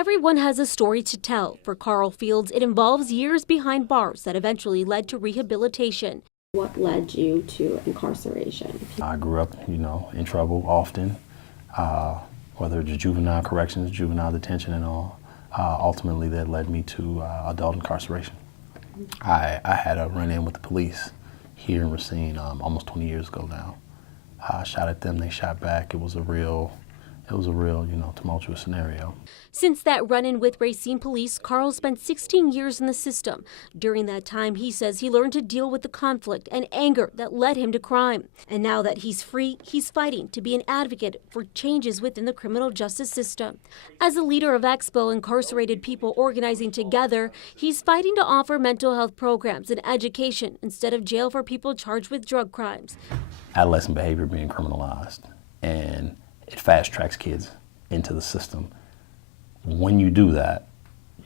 Everyone has a story to tell. For Carl Fields, it involves years behind bars that eventually led to rehabilitation. What led you to incarceration? I grew up, in trouble often, whether it's juvenile corrections, juvenile detention and all. Ultimately, that led me to adult incarceration. I had a run-in with the police here in Racine almost 20 years ago now. I shot at them, they shot back. It was a real, tumultuous scenario. Since that run-in with Racine police, Carl spent 16 years in the system. During that time, he says he learned to deal with the conflict and anger that led him to crime. And now that he's free, he's fighting to be an advocate for changes within the criminal justice system. As a leader of Expo Incarcerated People Organizing Together, he's fighting to offer mental health programs and education instead of jail for people charged with drug crimes. Adolescent behavior being criminalized, and it fast tracks kids into the system. When you do that,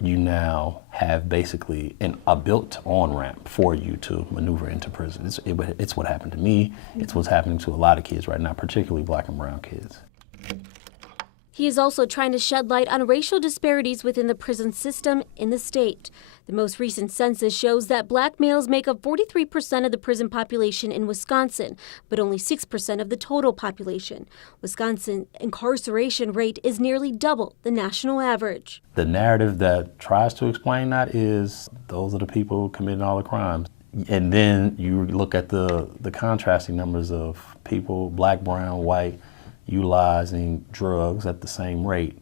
you now have basically a built on-ramp for you to maneuver into prison. It's what happened to me. It's what's happening to a lot of kids right now, particularly black and brown kids. He is also trying to shed light on racial disparities within the prison system in the state. The most recent census shows that black males make up 43% of the prison population in Wisconsin, but only 6% of the total population. Wisconsin's incarceration rate is nearly double the national average. The narrative that tries to explain that is those are the people committing all the crimes. And then you look at the contrasting numbers of people, black, brown, white, utilizing drugs at the same rate,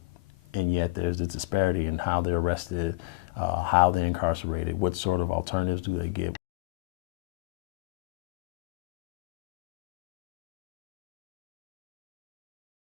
and yet there's a disparity in how they're arrested, how they're incarcerated, what sort of alternatives do they get.